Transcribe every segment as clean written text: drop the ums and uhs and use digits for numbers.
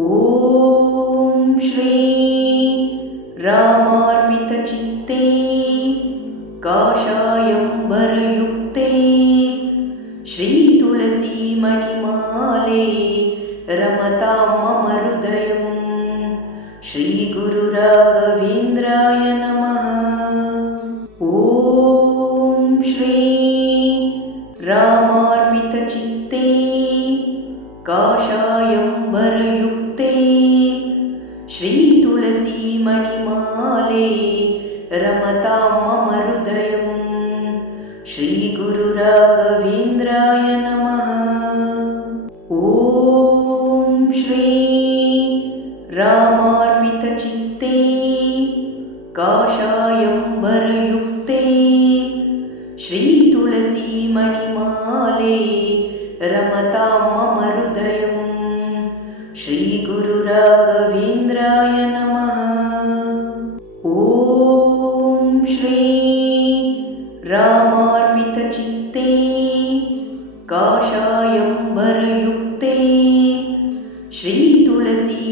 ॐ श्री रामार्पितचित्ते काषायम्बरयुक्ते श्रीतुलसीमणिमाले रमतां मम हृदयम्। श्रीगुरुराघवेन्द्राय नमः। ॐ श्री रामार्पितचित्ते काषायम्बरयुक्ते श्रीतुलसीमणिमाले रमतां मम हृदयम्। श्रीगुरुराघवेन्द्राय नमः। ॐ श्री रामार्पितचित्ते काषायम्बरयुक्ते श्रीतुलसीमणिमाले रमतां मम हृदयम्। श्रीगुरुराघवेन्द्राय नमः। ॐ श्री रामार्पितचित्ते काषायम्बरयुक्ते श्रीतुलसीमणिमाले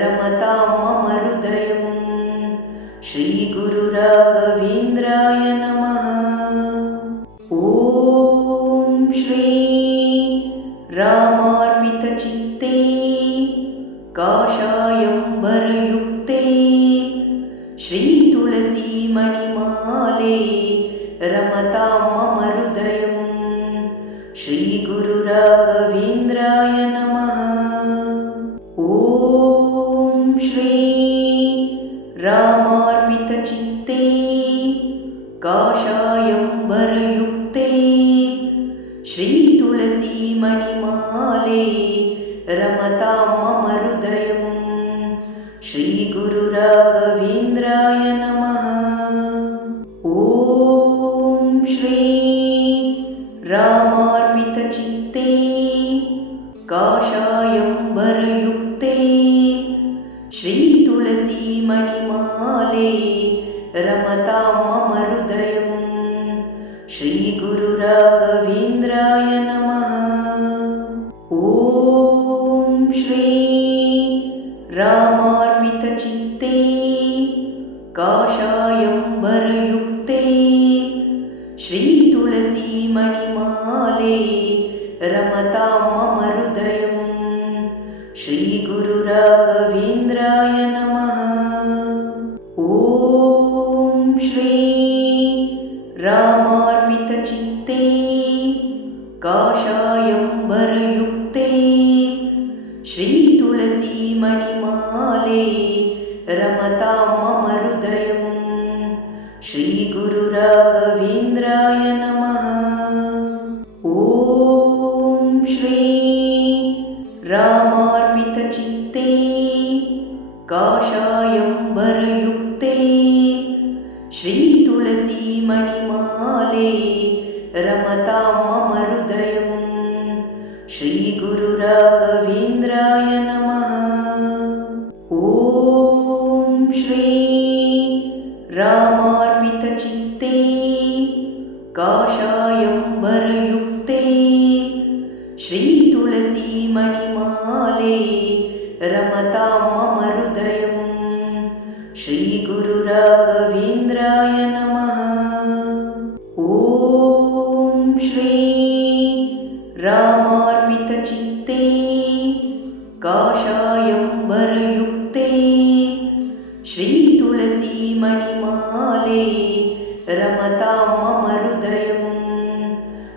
रमतां मम हृदयम्। श्रीगुरुराघवेन्द्राय नमः। ॐ श्री रामार्पितचित्ते काषायम्बरयुक्ते श्रीतुलसीमणिमाले रमतां मम हृदयम्। श्रीगुरुराघवेन्द्राय नमः। ॐ श्री रामार्पितचित्ते काषायम्बरयुक्ते श्रीतुलसीमणिमाले रमतां मम हृदयम्। श्रीगुरुराघवेन्द्राय नमः। ॐ श्री रामार्पितचित्ते काषायम्बरयुक्ते श्रीतुलसीमणिमाले रमतां मम हृदयम्। श्रीगुरुराघवेन्द्राय नमः। ॐ श्री रामार्पितचित्ते काषायम्बरयुक्ते श्रीतुलसीमणिमाले रमतां मम हृदयम्। श्रीगुरुराघवेन्द्राय नमः। ॐ श्री रामार्पितचित्ते काषायम्बरयुक्ते श्रीतुलसीमणिमाले रमतां मम हृदयम्। श्रीगुरुराघवेन्द्राय नमः। ॐ श्री रामार्पितचित्ते काषायम्बरयुक्ते श्रीतुलसीमणिमाले रमतां मम हृदयम्। श्रीगुरुराघवेन्द्राय नमः। ॐ श्री रामार्पितचित्ते काषायम्बरयुक्ते श्रीतुलसीमणिमाले रमतां मम हृदयम्। श्रीगुरुराघवेन्द्राय नमः। ॐ श्री रामार्पितचित्ते काषायम्बरयुक्ते श्रीतुलसीमणिमाले रमतां मम हृदयम्।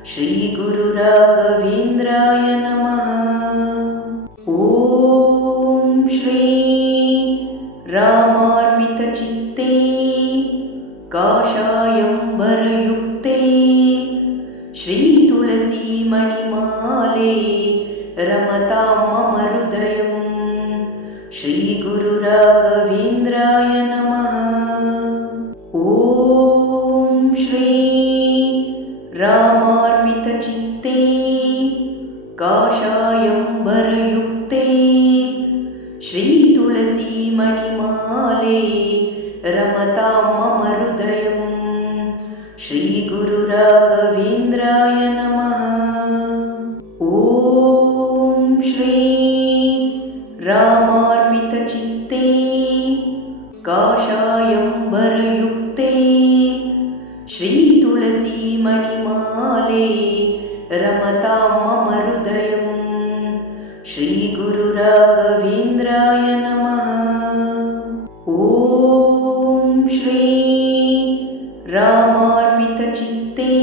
श्रीगुरुराघवेन्द्राय नमः। ॐ श्री रामार्पितचित्ते काषायम्बरयुक्ते श्रीतुलसीमणिमाले रमतां मम हृदयम्। श्रीगुरुराघवेन्द्राय नमः। ॐ श्री रामार्पितचित्ते काषायम्बरयुक्ते श्रीतुलसीमणिमाले रमतां मम हृदयम्। श्रीगुरुराघवेन्द्राय नमः। ॐ श्री रमतां मम हृदयम्। श्रीगुरुराघवेन्द्राय नमः। ॐ श्री रामार्पितचित्ते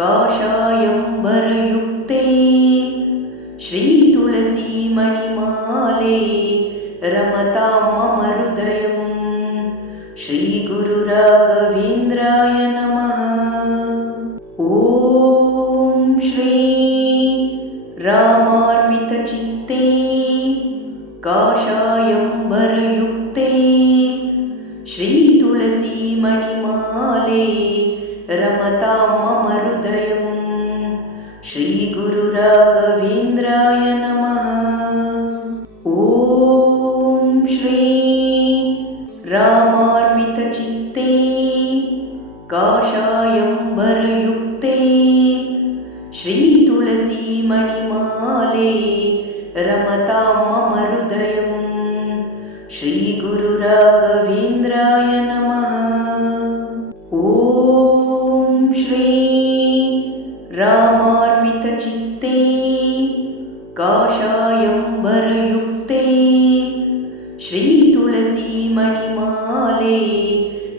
काषायम्बरयुक्ते श्रीतुलसीमणिमाले रमतां मम हृदयम्। श्रीगुरुराघवेन्द्राय नमः। ॐ श्री रामार्पितचित्ते काषायम्बरयुक्ते श्रीतुलसीमणिमाले रमतां मम हृदयम्। श्रीगुरुराघवेन्द्राय नमः। ॐ श्री रामार्पितचित्ते काषायम्बरयुक्ते श्रीतुलसीमणिमाले रमतां मम हृदयम्। श्रीगुरुराघवेन्द्राय नमः। ॐ श्री रामार्पितचित्ते काषायम्बरयुक्ते श्रीतुलसीमणिमाले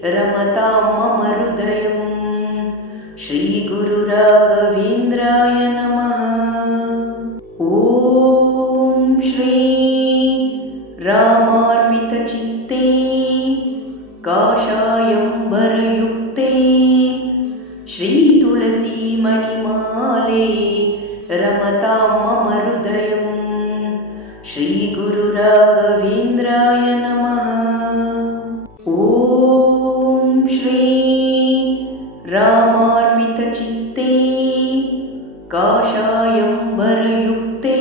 रमतां मम हृदयम्। श्रीगुरुराघवेन्द्राय नमः। ॐ श्री रामार्पितचित्ते काषायम्बरयुक्ते श्रीतुलसीमणिमाले रमतां मम हृदयम्। श्रीगुरुराघवेन्द्राय नमः। ॐ श्री रामार्पितचित्ते काषायम्बरयुक्ते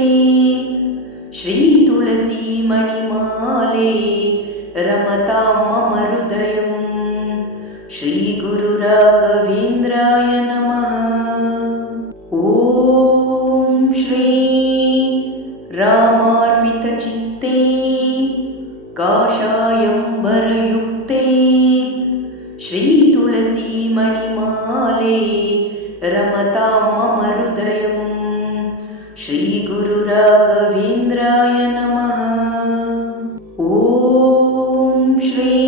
श्रीतुलसीमणिमाले रमतां मम हृदयम्। श्रीगुरुराघवेन्द्राय नमः। ॐ श्री रामार्पितचित्ते काषायम्बरयुक्ते श्रीतुलसीमणिमाले रमतां मम हृदयम्। श्रीगुरुराघवेन्द्राय नमः। ॐ श्री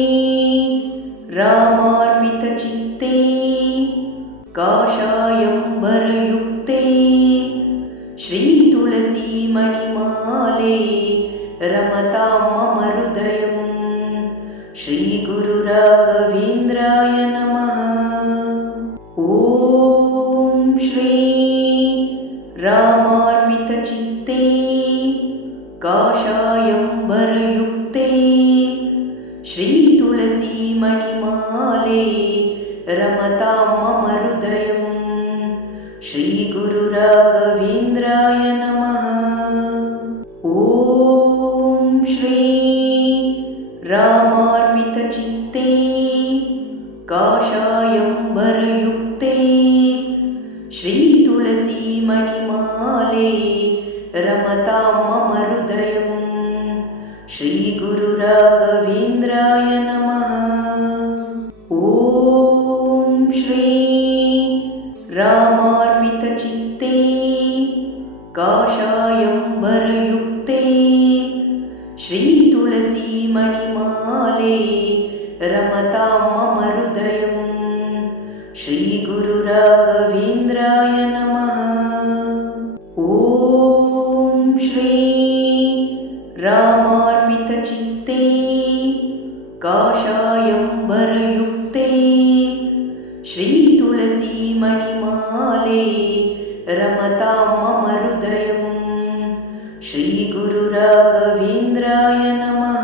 रामार्पितचित्ते काषायम्बरयुक्ते श्रीतुलसीमणिमाले रमतां मम हृदयम्। श्रीगुरुराघवेन्द्राय नमः। ॐ श्री रामार्पितचित्ते काषायम्बरयुक्ते श्रीतुलसीमणिमाले रमतां मम हृदयम्। श्रीगुरुराघवेन्द्राय नमः। ॐ श्री रामार्पितचित्ते काषायम्बरयुक्ते श्रीतुलसीमणिमाले रमतां मम हृदयम्। श्रीगुरुराघवेन्द्राय नमः। ॐ श्री रामार्पितचित्ते काषायम्बरयुक्ते श्रीतुलसीमणिमाले रमतां मम हृदयम्। श्रीगुरुराघवेन्द्राय नमः। ॐ श्री रामार्पितचित्ते काषायम्बरयुक्ते श्रीतुलसीमणिमाले रमतां मम हृदयम्। श्रीगुरुराघवेन्द्राय नमः।